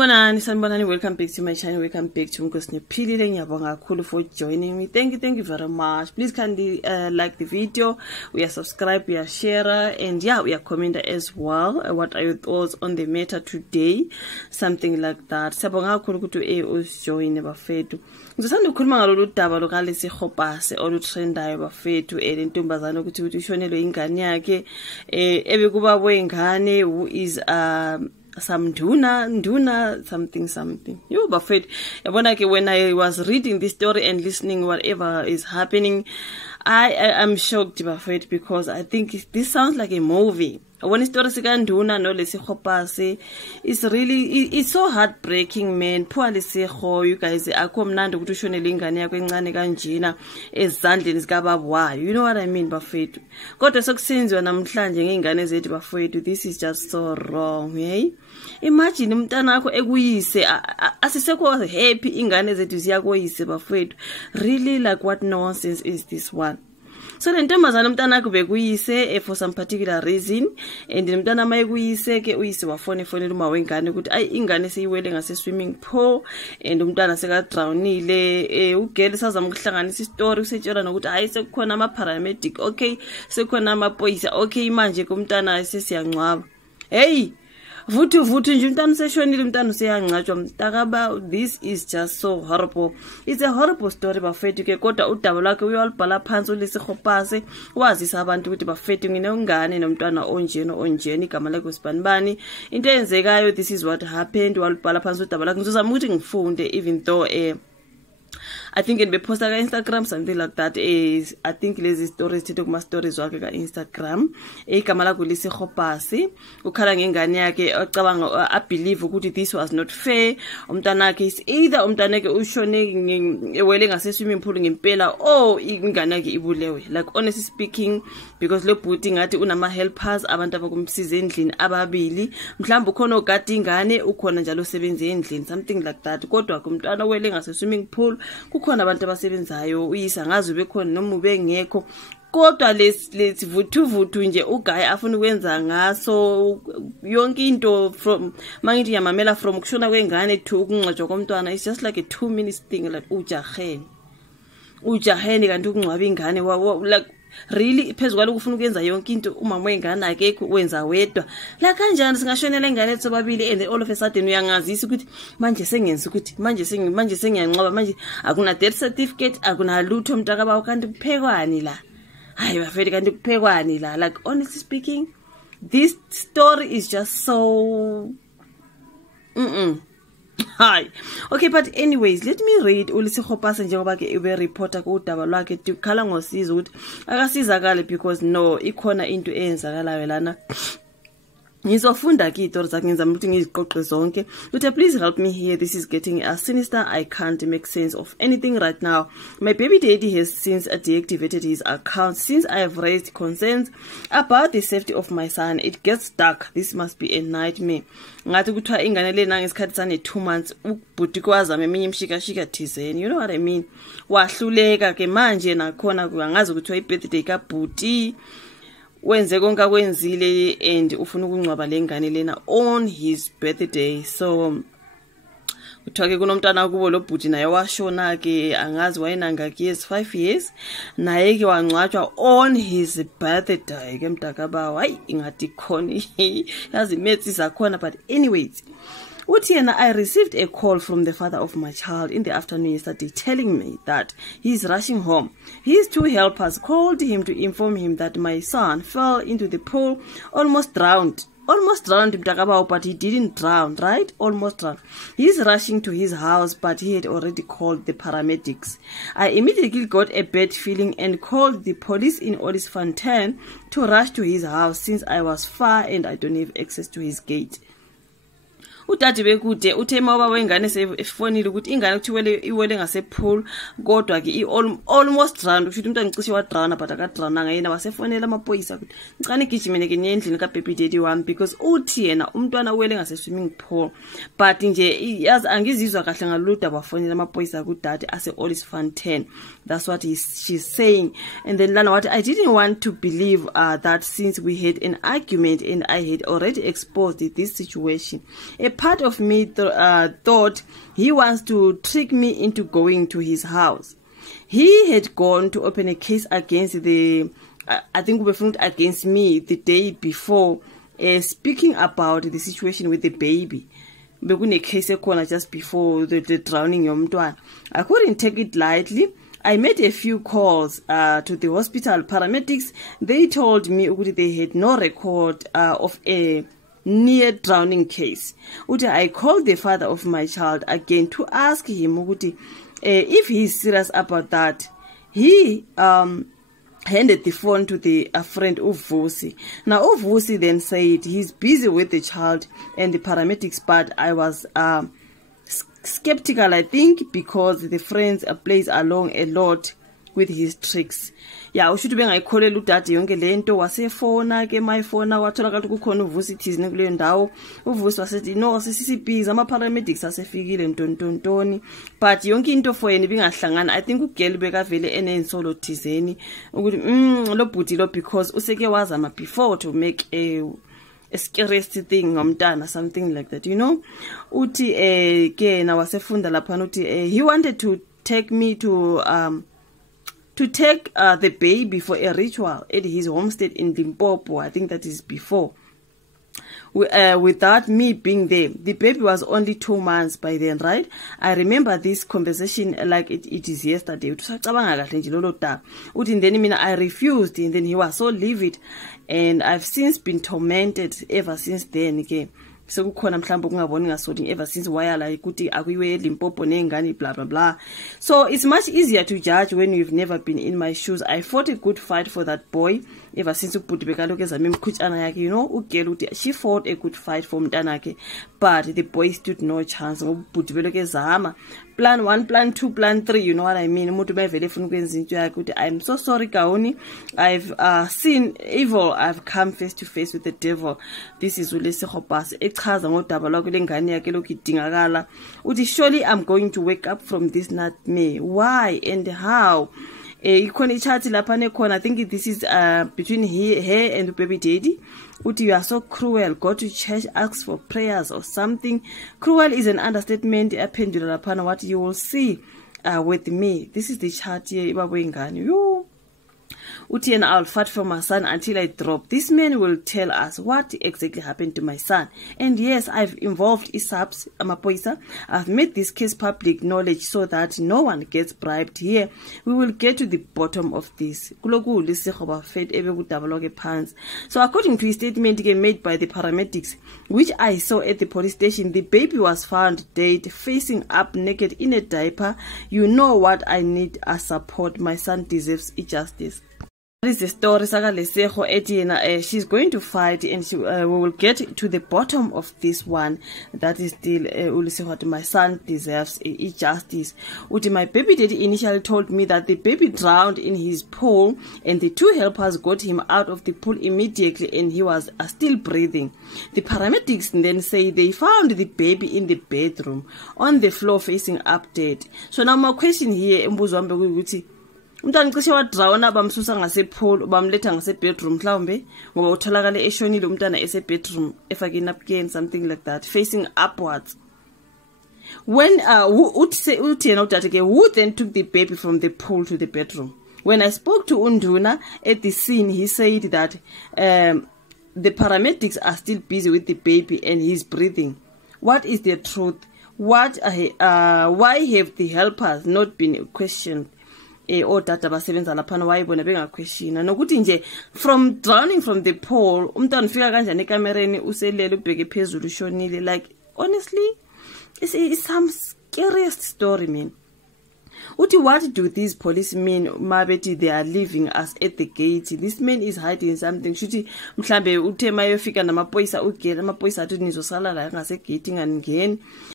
Sanibonani, welcome back to my channel, welcome back to Ngiyabonga kakhulu for joining me. Thank you very much. Please kindly like the video, we are subscribe, we are share, and yeah, we are comment as well. What are your thoughts on the matter today? Something like that. Sabonga kakhulu ukuthi ujoin bafethu. Ngizosanda ukukhuluma ngalolu daba lokhalesego pase olutrendayo bafethu lentombazana ukuthi ishonele ingane yakhe ebekuba wengane who is some undhuna something. You bafethu yabona ke when I was reading this story and listening whatever is happening, I am shocked bafethu because I think this sounds like a movie. When story undhuna no lesego pase, it's really it's so heartbreaking, man. Poor lesego, you guys akho mnandi ukuthi ushonele ingane yakho encane kanjena ezandleni zikababa. You know what I mean bafethu. Kodwa sokusenziwa namhlanje ngeingane zethu bafethu, this is just so wrong, hey? Imagine umntana wakho ekuyise asisekho happy ingane zethu ziyakoyise bafethu. Really, like what nonsense is this one? So the ntombazana umntana wakhe bekuyise for some particular reason, and umntana mayekuyise ke uyise wafonela uma wengane ukuthi ayi ingane seyiwele ngase swimming pool and umntana seka drownile. Ugele sazama ukuhlanganisa istory usetshela nokuthi hayi sekukhona ama paramedic, okay, sekukhona amaphoyisa, okay, manje kumntana sesiyangcwaba. Hey, vuthu nje umntana seshonile, umntana useyangcwatshwa mntakaba. This is just so horrible. It's a horrible story bafethu ke, kodwa udaba lwakhe uyalibhala phansi uLesego Pase wazisa abantu ukuthi bafethu nginengane nomntwana onjeni igama lakhe usibanibani, into eyenzekayo, this is what happened. Walibhala phansi udaba lwakhe. Ngizozama ukuthi ngifunde, even though I think in the post on Instagram, something like that. Is I think lezi stories tito kuma stories wakhe ka Instagram. Igama lakhe uLesego Pase, ukhala ngengane yakhe ocabanga I believe ukuthi this was not fair. Umntana wakhe is either umntana wakhe ushone ewele ngase swimming pool ngempela or ingane yakhe ibulewe. Like honestly speaking, because lo bhuti ngathi unama helpers abantu abakumsiza endlini ababili. Mhlawumbe ukhona ogada ingane, ukhona njalo osebenza endlini, something like that. Kodwa kumntana wele ngase swimming pool kukhona abantu abasebenzayo, uyisa ngazi bekhona noma ubengekho, kodwa lesi vuthu nje uguy afuna ukwenza ngaso yonke into from mangithi yamamela from kushona kwengane to ukungcwatshwa komntwana. It's just like a 2 minutes thing, like ujaheni kanti ukungcwaba ingane like really phezukala ukufuna ukuyenza yonke into umama wengane akekho wenza wedwa. La kanjani singashonela ingane lethu babili and all of a sudden uyangazisa ukuthi manje sengenza ukuthi manje sengiyanqoba, manje akuna death certificate, akuna lutho mntakaba, kanti kuphekwani la? Hayi bafethu, kanti kuphekwani la? Like honestly speaking, this story is just so hi. Okay, but anyways, let me read uLesego Pase njengoba ke ube reporter ku udaba lwakhe ukhala ngosiza ukuthi akasizakale, because no ikhona into eyenzakalayo lana. Ngizofunda ke izitori zakhe, ngizama ukuthi ngiziqoqe zonke. Uthi please help me here, this is getting sinister, I can't make sense of anything right now. My baby daddy has since deactivated his account since I have raised concerns about the safety of my son. It gets dark, this must be a nightmare. Ngathi kuthiwa ingane lena ngesikhathi sane 2 months ubhuti kwazama eminye imshikashika thizeni, you know what I mean. Wahluleka ke manje nakhona kungazi ukuthi ibirthday kabhuti wenze konke akwenzile and ufuna ukungcwaba lengane lena on his birthday. So kuthiwa ke kunomntana kubo lo bhuti naye washona ke, angazi wayenanga years 5 years, naye ke wangcwatshwa on his birthday ke mntakaba. Hayi ingathi khona yazi imetsi zakhona. But anyways, uthi yena, I received a call from the father of my child in the afternoon yesterday telling me that he is rushing home. His 2 helpers called him to inform him that my son fell into the pool, almost drowned mntakaba, but he didn't drown, right? Almost drowned. He's rushing to his house, but he had already called the paramedics. I immediately got a bad feeling and called the police in Olifantsfontein to rush to his house since I was far and I don't have access to his gate. Udade bekude uthema baba wengane sefonile ukuthi ingane kuthiwele iwele ngase pool, kodwa ke almost drowned. Kusho umntwana ngicishe wa drown but akadrownanga, yena wasefonela amaphoyisa ukuthi ngicane igijimene ke endlini ka baby daddy wami, because uthi yena umntwana uwele ngase swimming pool. But nje yazi angizizwa kahle ngaludaba wafonela amaphoyisa kudade ase Olifantsfontein. That's what she's saying. And then lana what I didn't want to believe that since we had an argument and I had already exposed this situation, a part of me thought he wants to trick me into going to his house. He had gone to open a case against I think against me the day before, speaking about the situation with the baby. Bekune case ekhona just before the drowning yomntwana. I couldn't take it lightly. I made a few calls to the hospital paramedics. They told me they had no record of a near drowning case. I called the father of my child again to ask him if he's serious about that. He handed the phone to the friend Uvusi. Now Uvusi then said he's busy with the child and the paramedics, but I was skeptical, I think, because the friends plays along a lot with his tricks. Yeah, ushuthi bengayikholela udade yonke lento, wasefona ke my phone watholakala kukhona uvusi thizi kuleyo ndawo. Uvusi wasethi no sisibhizi ama paramedics asefikile ntontontoni, but yonke into for yena bingahlangana. I think ugeli bekavele enensolo thizeni ukuthi lo bhuti lo, because useke wazama before to make a scariest thing ngomntana, something like that, you know. Uthi ke na wasefunda lapha uthi he wanted to take me to take the baby for a ritual at his homestead in Limpopo. I think that is before. Without me being there. The baby was only 2 months by then, right? I remember this conversation like it is yesterday. Then I refused, and then he was so livid, and I've since been tormented ever since then again. So ever since wayala ikuthi akuyiwe Limpopo nengane blah blah blah. So it's much easier to judge when you've never been in my shoes. I fought a good fight for that boy ever since you know, she fought a good fight for mntanake, but the boy stood no chance. Plan 1, plan 2, plan 3, you know what I mean. I'm so sorry, Kaoni. I've seen evil. I've come face to face with the devil. This is ULesego Pase. Surely I'm going to wake up from this nightmare. Why and how? I think this is between her and the baby daddy. You are so cruel. Go to church, ask for prayers or something. Cruel is an understatement. What you will see with me. This is the chart here. Uthi, and I'll fight for my son until I drop. This man will tell us what exactly happened to my son. And yes, I've involved ISAPS, Amapoisa. I've made this case public knowledge so that no one gets bribed here. We will get to the bottom of this. So according to a statement made by the paramedics, which I saw at the police station, the baby was found dead, facing up naked in a diaper. You know what I need as support. My son deserves justice. That is the story. She's going to fight, and we will get to the bottom of this one. That is still ULesego. My son deserves justice. My baby daddy initially told me that the baby drowned in his pool, and the 2 helpers got him out of the pool immediately, and he was still breathing. The paramedics then say they found the baby in the bedroom on the floor facing up dead. So now my question here, umntwana cishe wadrawna bamsusa ngasepool bamletha ngasebedroom mhlawumbe ngoba utholakala eshonile umntwana esebedroom efake napkin, something like that, facing upwards. When who then took the baby from the pool to the bedroom? When I spoke to uNdhuna at the scene, he said that the paramedics are still busy with the baby and he's breathing. What is the truth? Why have the helpers not been questioned? Or data basebenza laphana wayibona bengaquestiona nokuthi nje from drowning from the pool umntwana ufika kanjani ekamereni uselele ubheke phezulu ushonile. Like honestly, it's some scariest story, man. Uthi, what do these policemen mabeti they are leaving us at the gate? This man is hiding something. Shuthi mhlambe uthe mayofika namapoyisa ugela amapoyisa athi nizosala la ngasegate ngani ngeni.